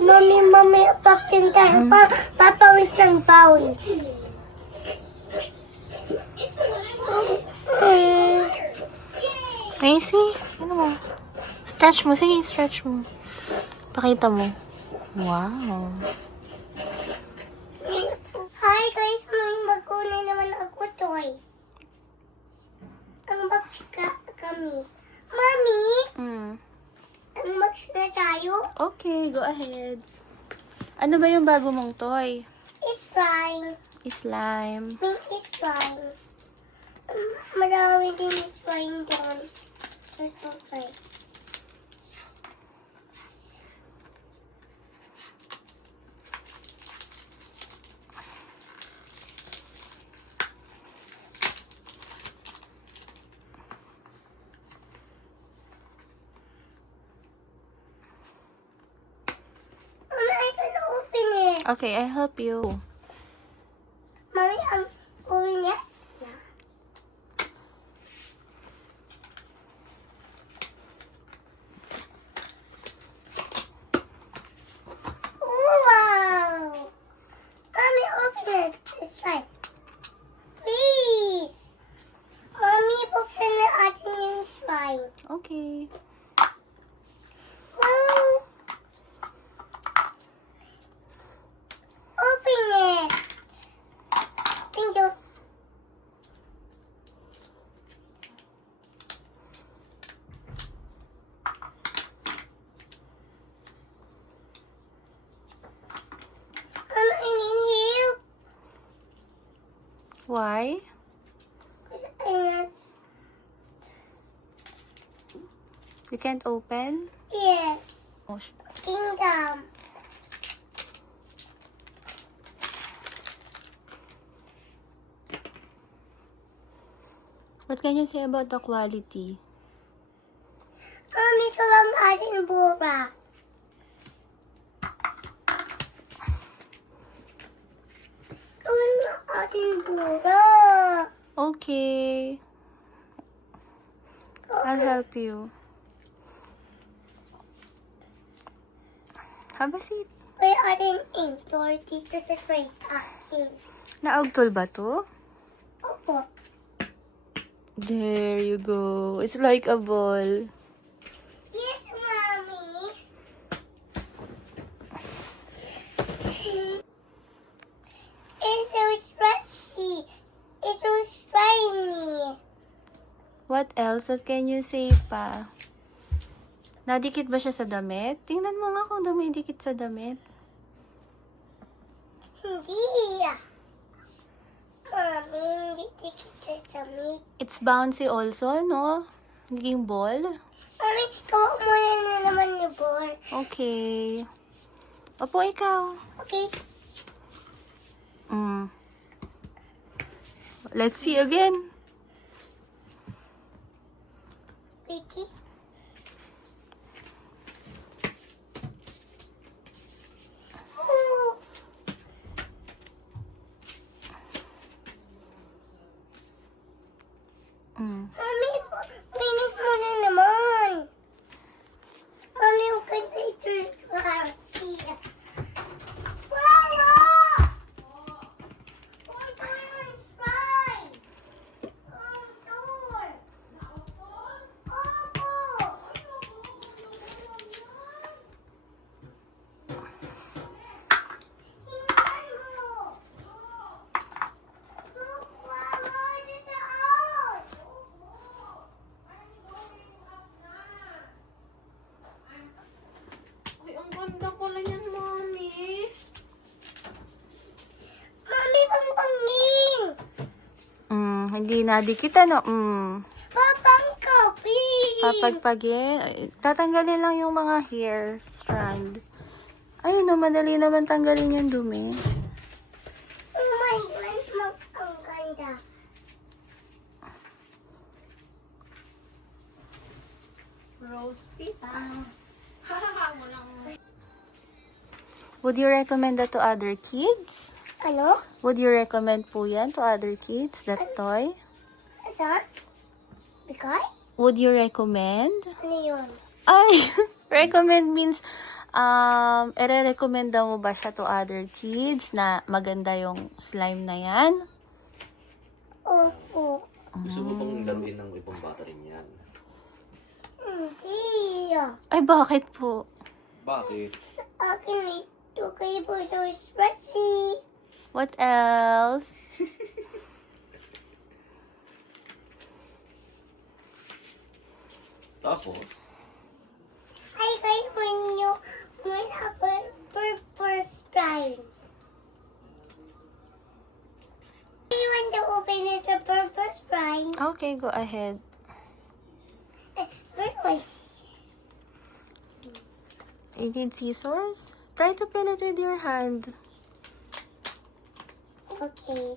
Mami, pakin tayo. Papawis ng bounce. Macy, ano mo? Stretch mo. Sige, stretch mo. Pakita mo. Wow. Hi guys, may maguna naman ako toys. Ang box kami. Mami, ang box na tayo. Okay, go ahead. Ano ba yung bago mong toy? It's fine. Slime. Pink is fine. Marami din is fine doon. Ito fine. I can open it. Okay, I help you. Mommy, I'm opening it. Wow! Mommy, open it. It's right. Please. Mommy, buksan na atin yung slime. Okay. Wow! Open it. Thank you. Mama, I need help. Why? Because I not... You can't open? Yes. Oh, Kingdom. what can you say about the quality? Mami, ikaw ang ating bura. Ikaw ang ating bura. Okay. I'll help you. Have a seat. May ating indoor dito sa trade akin. Naagtol ba to? Opo. There you go. It's like a ball. Yes, Mommy. It's so stretchy. It's so shiny. What else? What can you say pa? Nadikit ba siya sa damit? Tingnan mo nga kung dumidikit sa damit. Hindi. Mommy, hindi tikit sa damit. It's bouncy also, no? Naging ball. Mami, gawa muna na naman yung ball. Okay. Opo, ikaw. Okay. Let's see again. Vicky. Oh, Mami, pinig mo na naman. Mami, huwag ka na ito. Wala! Ang door is fine. Ang door. Opo. Tingnan mo. Look, wala na taas. Ay, ang ganda pala yan, Mami. Mami, pangpangin. Hindi nadikit, ano? Papang coffee. Papagpagin. Ay, tatanggalin lang yung mga hair strand. Ayun, no, madali naman tanggalin yung dumi. Oh my God, ang ganda. Rose petals. Walang... Would you recommend that to other kids? Ano? Would you recommend po yan to other kids, that toy? Saan? Bigay? Would you recommend? Ano yun? Ay, recommend means ire-recommenda mo ba siya to other kids na maganda yung slime na yan? Opo. Gusto mo bang laruin ng ibang bata rin yan? Hindi. Ay, bakit po? Bakit? Akin ito kayo po so stretchy. What else? Tapos, Ay, kayo po nyo ngayon ako purple slime. You want to open it a purple slime? Okay, go ahead. Where my scissors? You need scissors? Try to peel it with your hand. Okay.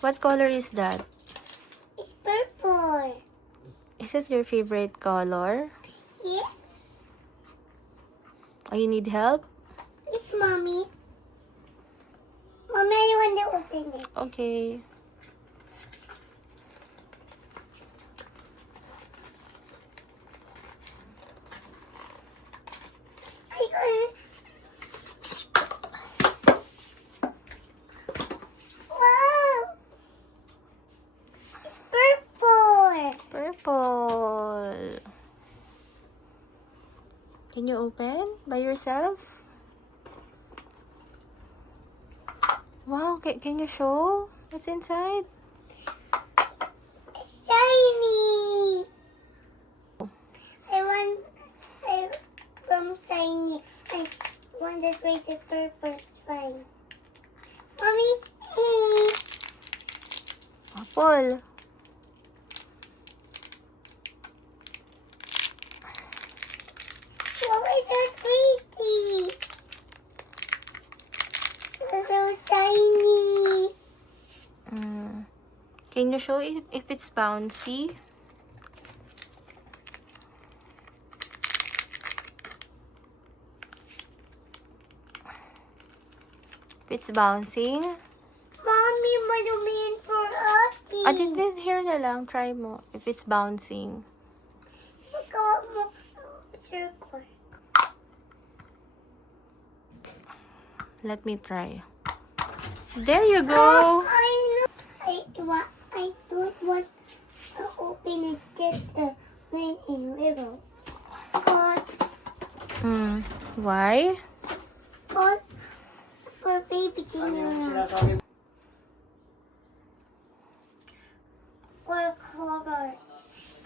What color is that? It's purple. Is it your favorite color? Yes. Oh, you need help? It's mommy. Mommy, I want to open it. Okay. I got Wow! It's purple. Purple. Can you open by yourself? Wow, can you show what's inside? It's shiny. I from shiny. I want to try the purple slime. Mommy, Apple. wow, it's so pretty. It's so shiny. Can you show if it's bouncy? If it's bouncing? Mommy, malumin for Aki. Din here na lang. Try mo if it's bouncing. Ikaw mo circle. Let me try. There you go. I know. I don't want to open it just when in river. Why? Cause for baby Gino. For color.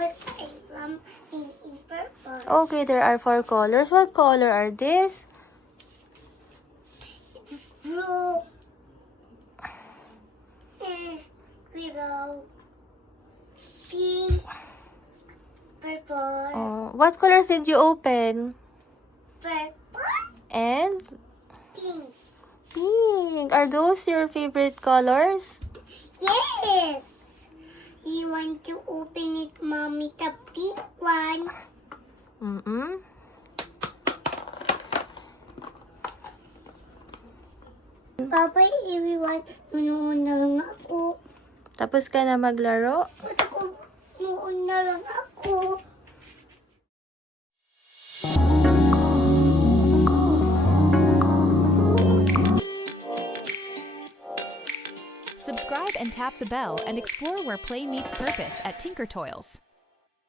But I want pink in purple. Okay, there are 4 colors. What color are these? Blue. Yellow. Pink. Purple. Oh, what colors did you open? Purple. And Pink. pink. Are those your favorite colors? Yes. You want to open it, mommy, the pink one? Papa, everyone, nunoon na lang ako. Tapos ka na maglaro? Ba't ako, nunoon na lang ako. Subscribe and tap the bell and explore where play meets purpose at Tinker Toys.